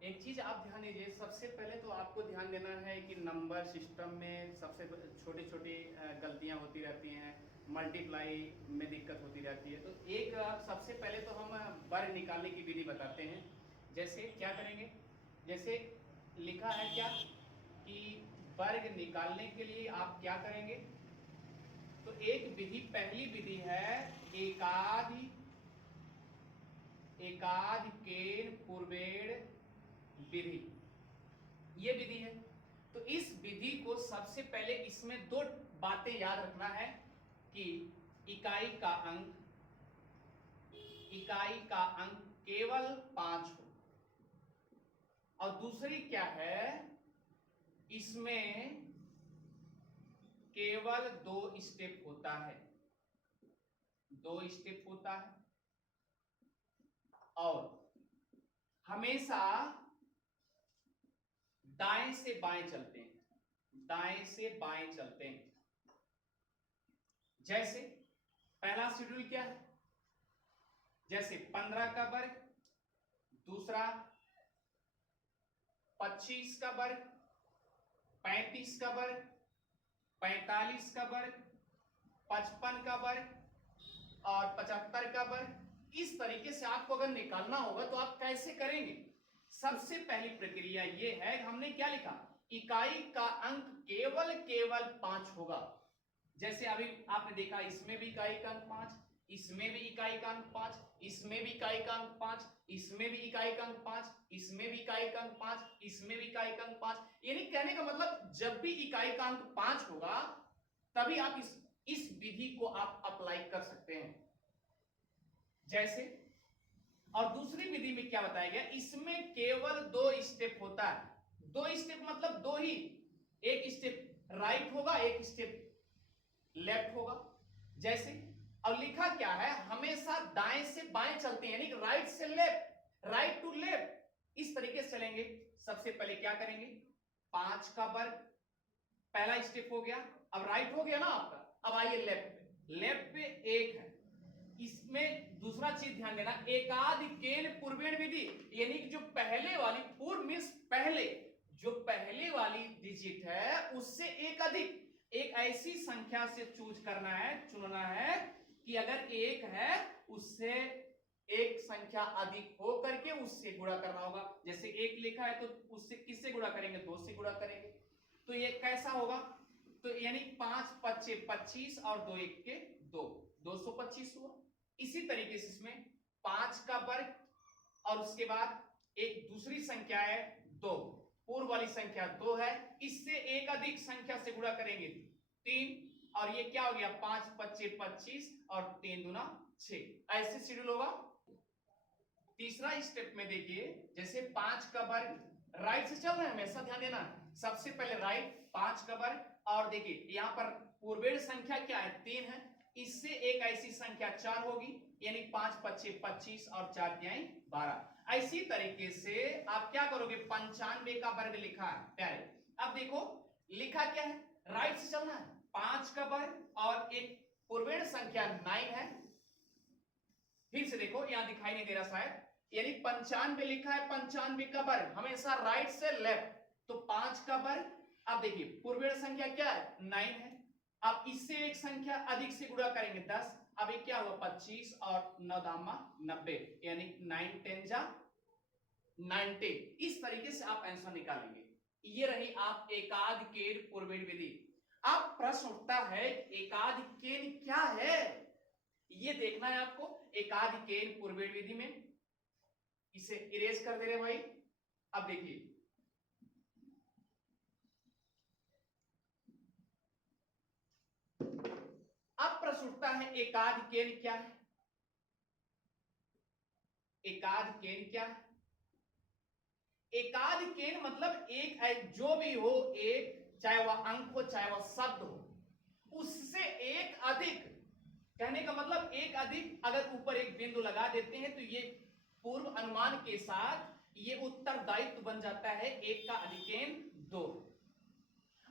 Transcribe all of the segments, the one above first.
एक चीज आप ध्यान दीजिए, सबसे पहले तो आपको ध्यान देना है कि नंबर सिस्टम में सबसे छोटी छोटी गलतियां होती रहती हैं, मल्टीप्लाई में दिक्कत होती रहती है। तो एक सबसे पहले तो हम वर्ग निकालने की विधि बताते हैं। जैसे क्या करेंगे, जैसे लिखा है क्या कि वर्ग निकालने के लिए आप क्या करेंगे, तो एक विधि, पहली विधि है एकाध केन पूर्वेण विधि, ये विधि है। तो इस विधि को सबसे पहले इसमें दो बातें याद रखना है कि इकाई का अंक केवल 5 हो, और दूसरी क्या है, इसमें केवल 2 स्टेप होता है, 2 स्टेप होता है, और हमेशा दाएं से बाएं चलते हैं, दाएं से बाएं चलते हैं। जैसे पहला शेड्यूल क्या है, जैसे 15 का वर्ग, दूसरा 25 का वर्ग, 35 का वर्ग, 45 का वर्ग, 55 का वर्ग और 75 का वर्ग। इस तरीके से आपको अगर निकालना होगा तो आप कैसे करेंगे। सबसे पहली प्रक्रिया यह है, हमने क्या लिखा, इकाई का अंक केवल 5 होगा। जैसे अभी आपने देखा, इसमें भी इकाई का अंक 5, इसमें भी इकाई का अंक 5, इसमें भी इकाई का अंक 5, इसमें भी इकाई का अंक 5, इसमें भी इकाई का अंक 5, इसमें भी इकाई का अंक 5। यानी कहने का मतलब जब भी इकाई का अंक 5 होगा तभी आप इस विधि को आप अप्लाई कर सकते हैं। जैसे, और दूसरी विधि में क्या बताया गया, इसमें केवल 2 स्टेप होता है। 2 स्टेप मतलब 2 ही, एक स्टेप राइट होगा, एक स्टेप लेफ्ट होगा। जैसे, अब लिखा क्या है, हमेशा दाएं से बाएं चलते हैं, यानी राइट से लेफ्ट, राइट टू लेफ्ट, इस तरीके से चलेंगे। सबसे पहले क्या करेंगे, 5 का वर्ग पहला स्टेप हो गया, अब राइट हो गया ना आपका। अब आइए लेफ्ट पे, लेफ्ट पे 1 है। इसमें दूसरा चीज ध्यान देना, एकाध केन पूर्वेण विधि, यानी कि जो पहले वाली, पूर्व मींस पहले, जो पहले वाली डिजिट है उससे एक अधिक, एक ऐसी संख्या से चूज करना है, चुनना है कि अगर 1 है उससे एक संख्या अधिक हो करके उससे गुणा करना होगा। जैसे 1 लिखा है तो उससे किससे गुणा करेंगे, 2 से गुणा करेंगे। तो ये कैसा होगा, तो यानी 5 5 25 और 2 1 के 2, 225 हुआ। इसी तरीके से इसमें 5 का वर्ग और उसके बाद एक दूसरी संख्या है 2, पूर्व वाली संख्या 2 है, इससे एक अधिक संख्या से गुणा करेंगे 3, और ये क्या हो गया, 5 5 25 और 3 दूना 6। ऐसे शेड्यूल होगा। तीसरा स्टेप में देखिए, जैसे 5 का वर्ग राइट से चल रहे हैं, हमेशा ध्यान देना, सबसे पहले राइट 5 का वर्ग, और देखिए यहां पर पूर्वेण संख्या क्या है, 3 है, इससे एक ऐसी संख्या 4 होगी, यानी 5 5 25 और 4 तिहाई 12। ऐसी तरीके से आप क्या करोगे, 95 का वर्ग लिखा है प्यारे। अब देखो लिखा क्या है, राइट से चलना है, 5 का वर्ग और एक पूर्वेण संख्या 9 है। फिर से देखो, यहां दिखाई नहीं दे रहा शायद, यानी 95 लिखा है, 95 का वर्ग हमेशा राइट से लेफ्ट, तो 5 का वर्ग। अब देखिए पूर्वेण संख्या क्या है, 9 है, अब इससे एक संख्या अधिक से गुणा करेंगे 10, अब ये क्या हुआ 25 और 9 दामा 90, यानी 9 10 जा 90। इस तरीके से आप आंसर निकालेंगे। ये रही आप एकाध केन पूर्वेण विधि। अब प्रश्न उठता है, एकाध केन क्या है, ये देखना है आपको। एकाध केन पूर्वेण विधि में इसे इरेज कर दे रहे भाई। अब देखिए, अब प्रश्न उठता है, एकाध केन क्या है, एकाध केन क्या है। एकाध केन मतलब एक, जो भी हो एक, चाहे वह अंक हो चाहे वह शब्द हो, उससे एक अधिक, कहने का मतलब एक अधिक, अगर ऊपर एक बिंदु लगा देते हैं तो ये पूर्व अनुमान के साथ ये उत्तरदायित्व बन जाता है, 1 का अधिकेन 2,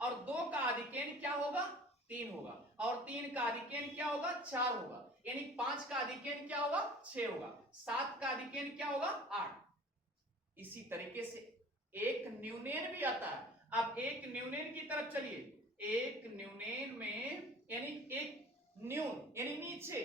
और 2 का अधिकेन क्या होगा, 3 होगा, और 3 का अधिकेन क्या होगा, 4 होगा, यानी 5 का अधिकेन क्या होगा, 6 होगा, 7 का अधिकेन क्या होगा, 8। इसी तरीके से एक न्यूनेन भी आता है। अब एक न्यूनेन की तरफ चलिए, एक न्यूनेन में यानी एक न्यून यानी नीचे,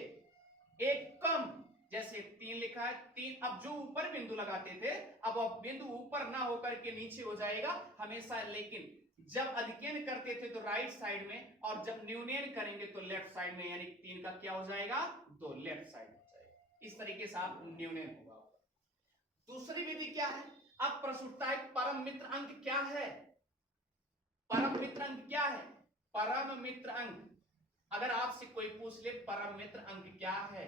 एक कम, जैसे 3 लिखा है 3, अब जो ऊपर बिंदु लगाते थे अब बिंदु ऊपर ना होकर के नीचे हो जाएगा हमेशा, लेकिन जब अधिकेन करते थे तो राइट साइड में और जब न्यूनेन करेंगे तो लेफ्ट साइड में, यानी 3 का क्या हो जाएगा 2, लेफ्ट साइड हो जाएगा। इस तरीके से आप न्यूनेन होगा। दूसरी विधि क्या है? अब प्रश्न उठता है परम मित्र अंक क्या है? परम मित्र अंक क्या है? परम मित्र अंक, अगर आपसे कोई पूछ ले परम मित्र अंक क्या है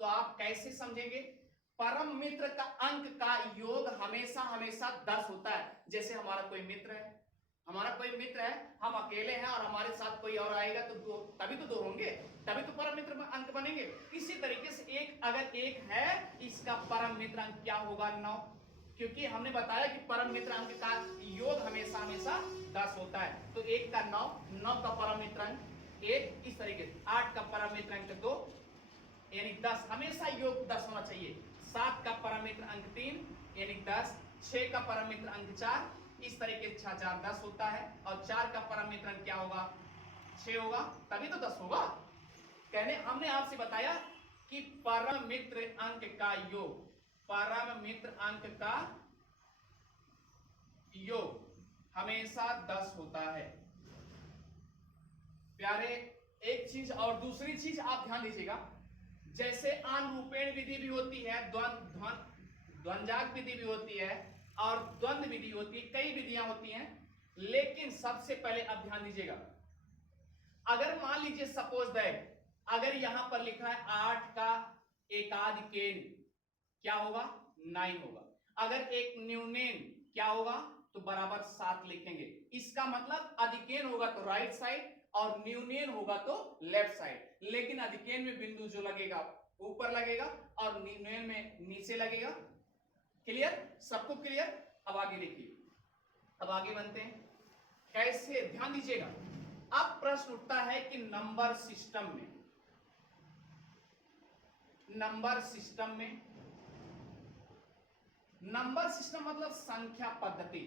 तो आप कैसे समझेंगे? परम मित्र का अंक का योग हमेशा हमेशा 10 होता है। जैसे हमारा कोई मित्र है, हम अकेले हैं और हमारे साथ कोई और आएगा तो दो, तभी तो 2 होंगे, तभी तो परम मित्र अंक बनेंगे। इसी तरीके से एक अगर एक है, इसका परम मित्र अंक क्या होगा 9, क्योंकि हमने बताया कि परम मित्र अंक का योग हमेशा हमेशा 10 होता है। तो 1 का 9 का परम मित्र अंक 1, इस तरीके से 8 का परम मित्र अंक 2 यानी 10, हमेशा योग 10 होना चाहिए। 7 का परम मित्र अंक 3 यानी 10, 6 का परम मित्र अंक 4, इस तरीके से 6 4 10 होता है, और 4 का परम मित्र अंक क्या होगा 6 होगा, तभी तो 10 होगा। कहने हमने आपसे बताया कि परम मित्र अंक का योग, परम मित्र अंक का योग हमेशा 10 होता है प्यारे। एक चीज और दूसरी चीज आप ध्यान दीजिएगा, जैसे अनुरूपेण विधि भी होती है, द्वंद्वात्मक विधि भी होती है और द्वंद्व विधि होती है, कई विधियां होती हैं, लेकिन सबसे पहले आप ध्यान दीजिएगा, अगर मान लीजिए सपोज दैट अगर यहां पर लिखा है 8 का एकाधिकेन क्या होगा 9 होगा, अगर एक न्यूनेन क्या होगा तो बराबर 7 लिखेंगे। इसका मतलब अधिकेन होगा तो राइट साइड और न्यूनेन होगा तो लेफ्ट साइड, लेकिन अधिकेन में बिंदु जो लगेगा ऊपर लगेगा और न्यूनेन में नीचे लगेगा। क्लियर? सबको क्लियर? अब आगे देखिए, अब आगे बनते हैं कैसे, ध्यान दीजिएगा। अब प्रश्न उठता है कि नंबर सिस्टम में, नंबर सिस्टम मतलब संख्या पद्धति,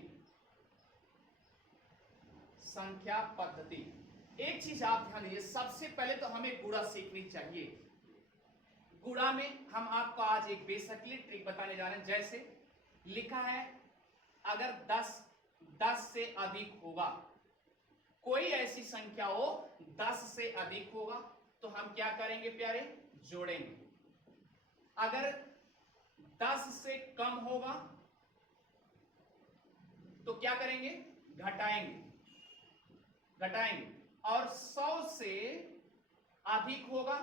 संख्या पद्धति। एक चीज आप ध्यान दीजिए, सबसे पहले तो हमें गुणा सीखनी चाहिए। गुणा में हम आपको आज एक बेसिकली ट्रिक बताने जा रहे हैं। जैसे लिखा है अगर 10 से अधिक होगा, कोई ऐसी संख्या हो 10 से अधिक होगा तो हम क्या करेंगे प्यारे, जोड़ेंगे। अगर 10 से कम होगा तो क्या करेंगे, घटाएंगे, और 100 से अधिक होगा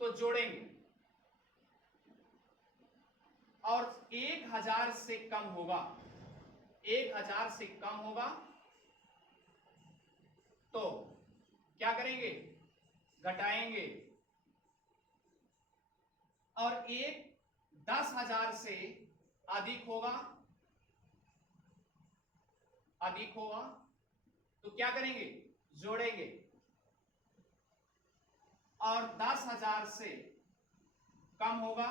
तो जोड़ेंगे, और 1000 से कम होगा, 1000 से कम होगा तो क्या करेंगे, घटाएंगे, और 10,000 से अधिक होगा तो क्या करेंगे, जोड़ेंगे, और 10,000 से कम होगा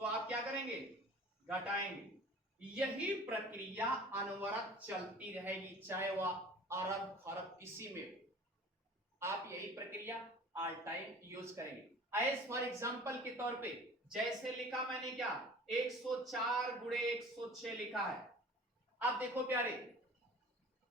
तो आप क्या करेंगे, घटाएंगे। यही प्रक्रिया अनवरत चलती रहेगी, चाहे वह अरब खरब किसी में, आप यही प्रक्रिया ऑल टाइम यूज करेंगे। एज फॉर एग्जांपल के तौर पे जैसे लिखा मैंने क्या, 104 गुणे 106 लिखा है। अब देखो प्यारे,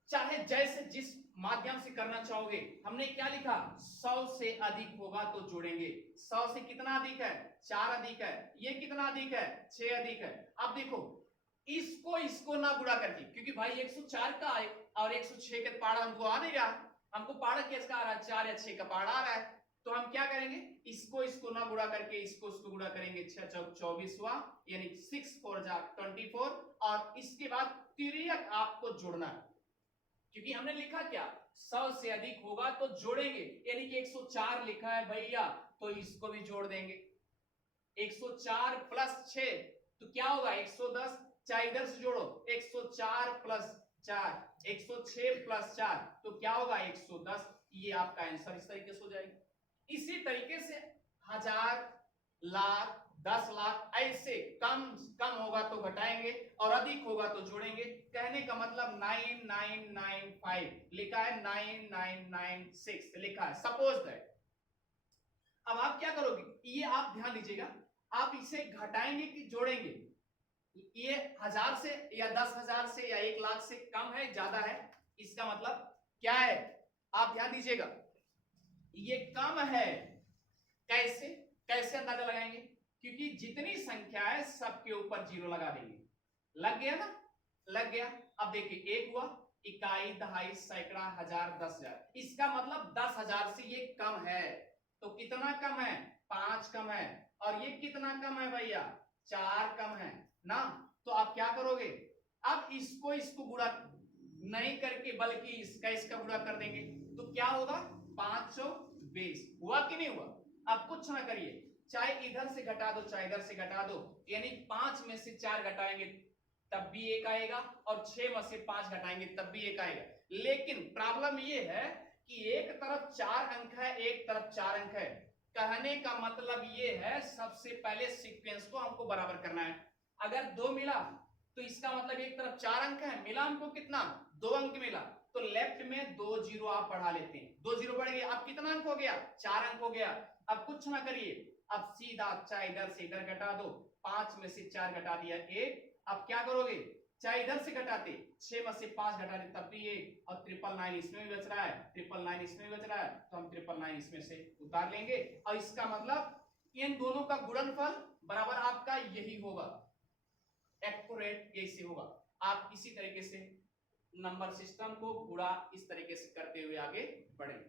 चाहे जैसे जिस माध्यम से करना चाहोगे, हमने क्या लिखा, 100 से अधिक होगा तो जोड़ेंगे। 100 से कितना अधिक है, 4 अधिक है, ये कितना अधिक है, 6 अधिक है। अब देखो इसको ना गुणा करके, क्योंकि भाई 104 का है और 106 का पाड़ा हमको आ नहीं रहा, हमको पाड़ा किसका आ रहा है, 4 या 6 का पाड़ा आ रहा है, तो हम क्या करेंगे, इसको ना गुणा करके इसको गुणा करेंगे, 6 चौक 24वां यानी 6 4 जा 24, और इसके बाद तिर्यक आपको जोड़ना है, क्योंकि हमने लिखा क्या, 100 से अधिक होगा तो जोड़ेंगे, यानी कि 104 लिखा है भैया तो इसको भी जोड़ देंगे। 104 प्लस 6 तो क्या होगा, 110, चाहे इधर से जोड़ो, 104 प्लस 4, 106 प्लस 4 तो क्या होगा, 110, ये आपका आंसर इस तरीके से हो जाएगी। इसी तरीके से 1000, लाख, 10 लाख ऐसे कम कम होगा तो घटाएंगे और अधिक होगा तो जोड़ेंगे। कहने का मतलब 9995 लिखा है, 9996 लिखा है, सपोज दैट। अब आप क्या करोगे, ये आप ध्यान दीजिएगा, आप इसे घटाएंगे कि जोड़ेंगे? ये 1000 से या 10,000 से या 1 लाख से कम है, ज्यादा है, इसका मतलब क्या है? आप ध्यान दीजिएगा, ये कम है। कैसे कैसे अंदाजा लगाएंगे? क्योंकि जितनी संख्या है सबके ऊपर जीरो लगा देंगे। लग गया ना? लग गया। अब देखिए, एक हुआ, इकाई, दहाई, सैकड़ा, हजार, 10,000, इसका मतलब 10,000 से ये कम है। तो कितना कम है? 5 कम है। और ये कितना कम है भैया? 4 कम है ना। तो आप क्या करोगे, अब इसको गुणा नहीं करके बल्कि इसका गुणा कर देंगे, तो क्या होगा? 520। हुआ कि नहीं हुआ? अब कुछ ना करिए, चाहे इधर से घटा दो चाहे इधर से घटा दो, यानी 5 में से 4 घटाएंगे तब भी 1 आएगा, और 6 में से 5 घटाएंगे तब भी 1 आएगा। लेकिन प्रॉब्लम ये है कि एक तरफ 4 अंक है, एक तरफ 4 अंक है। कहने का मतलब ये है, सबसे पहले सीक्वेंस को हमको बराबर करना है। अगर 2 मिला तो इसका मतलब एक तरफ 4 अंक है, मिला हमको कितना? 2 अंक मिला, तो लेफ्ट में 2 जीरो आप बढ़ा लेते हैं, 2 जीरो बढ़ गया। अब कितना अंक हो गया? 4 अंक हो गया। अब कुछ ना करिए, अब सीधा चाहे इधर से इधर घटा दो, 5 में से 4 घटा दिया 1। अब क्या करोगे, चाहे इधर से घटाते 6 में से 5 घटा दे तब भी 1, और 999 इसमें भी बच रहा है, 999 इसमें भी बच रहा है, तो हम 999 इसमें से उतार लेंगे। और इसका मतलब इन दोनों का गुणनफल बराबर आपका यही होगा, एक्यूरेट यही होगा। आप इसी तरीके से नंबर सिस्टम को गुणा इस तरीके से करते हुए आगे बढ़ेंगे।